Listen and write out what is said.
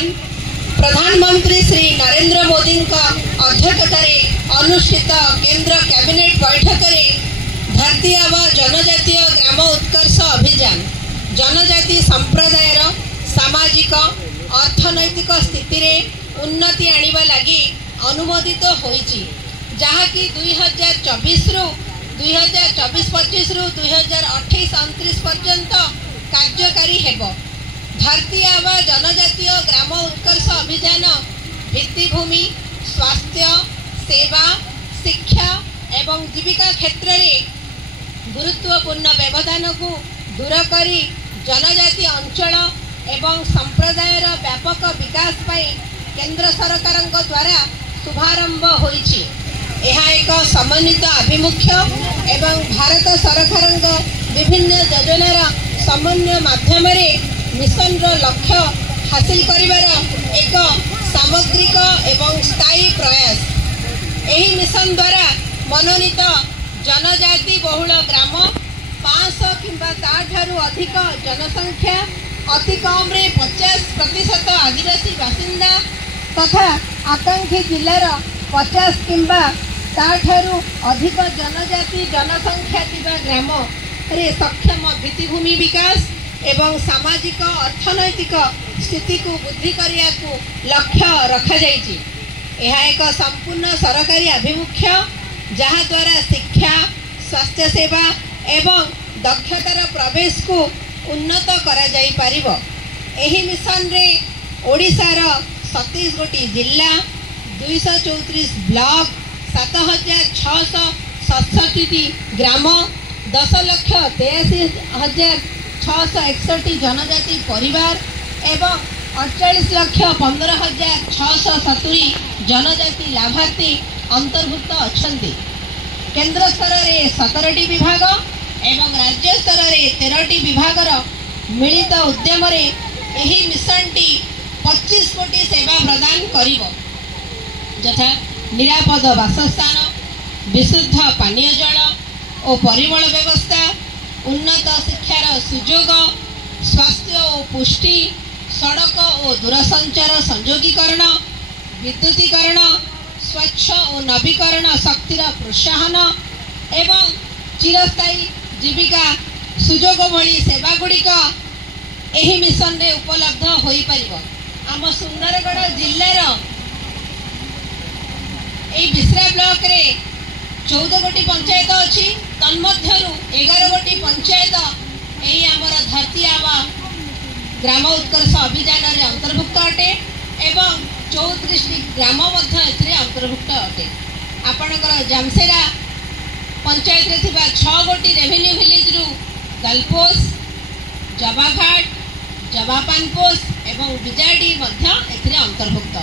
अभियान प्रधानमंत्री श्री नरेंद्र मोदी अध्यक्षतार अनुष्ठित केंद्र कैबिनेट बैठक में धरती आबा जनजातीय ग्राम उत्कर्ष अभियान जनजाति संप्रदायर सामाजिक अर्थनैतिक स्थिति रे उन्नति आनिबा लागि अनुमोदित होईची जहाँकि 2024 रु 2024-25 रु 2028-29 पर्यंत कार्यकारी हेब। धरती आबा जनजातीय ग्राम उत्कर्ष अभियान भित्तिभूमि स्वास्थ्य सेवा शिक्षा एवं जीविका क्षेत्र में गुरुत्वपूर्ण व्यवधान को दूर करी जनजाति अंचल एवं संप्रदायर व्यापक विकास पाई केंद्र सरकार द्वारा शुभारंभ होईची। यह एक समन्वित आभिमुख्य एवं भारत सरकार विभिन्न योजनार समन्वय माध्यम मिशन लक्ष्य हासिल करिवार एक सामग्रिक एवं स्थायी प्रयास। यही मिशन द्वारा मनोनीत जनजाति बहुल ग्राम 500 किंबा ताठारु अधिक जनसंख्या अति कम रे 50% आदिवासी बासिंदा तथा आकांक्षी जिलार 50 किंबा ताठारु अधिक जनजाति जनसंख्या थिबा ग्राम रे सक्षम भित्तिभूमि विकास एवं सामाजिक अर्थनैतिक स्थिति को वृद्धि करिया को लक्ष्य रखा जाइछि। यह एक संपूर्ण सरकारी आभिमुख्य जहाँ द्वारा शिक्षा स्वास्थ्य सेवा एवं दक्षतार प्रवेश को उन्नत करा जाई परिबो। एही मिशन रे ओडिसार 27 गोटी जिला 234 ब्लॉक 7667 ग्राम 10,83,661 जनजाति परिवार एवं 48,15,670 जनजाति लाभार्थी अंतर्भुक्त अछंती। केंद्र स्तर रे 17टी विभाग एवं राज्य स्तर रे 13टी विभागर मिलित उद्यम रे एही मिशन टी 25 कोटी सेवा प्रदान करिवो यथा निरापद बासस्थान विशुद्ध पानीय जल और परिमल व्यवस्था उन्नत शिक्षार सुजोग स्वास्थ्य और पुष्टि सड़क और दूरसंचार संयोगीकरण विद्युतीकरण स्वच्छ और नवीकरण शक्तिर प्रोत्साहन एवं चिरस्थायी जीविका सुजोग भली सेवा गुड़िक एही मिशन रे उपलब्ध होई परिबो। आम सुंदरगढ़ जिल्लार ए बिस्रा ब्लॉक रे 14 गोटी पंचायत अच्छी तन्मध्यरु 11 गोटी पंचायत यही आमर धरती आबा ग्राम उत्कर्ष अभियान रे अंतर्भुक्त अटे एवं 34 ग्राम मध्य एथिरे अंतर्भुक्त अटे। आपणकर जामसेरा पंचायत रे थिबा 6 गोटी रेवेन्यू विलेज रु गलपोस जबाघाट जबापानपोस एवं बिजाडी मध्य एथिरे अंतर्भुक्त।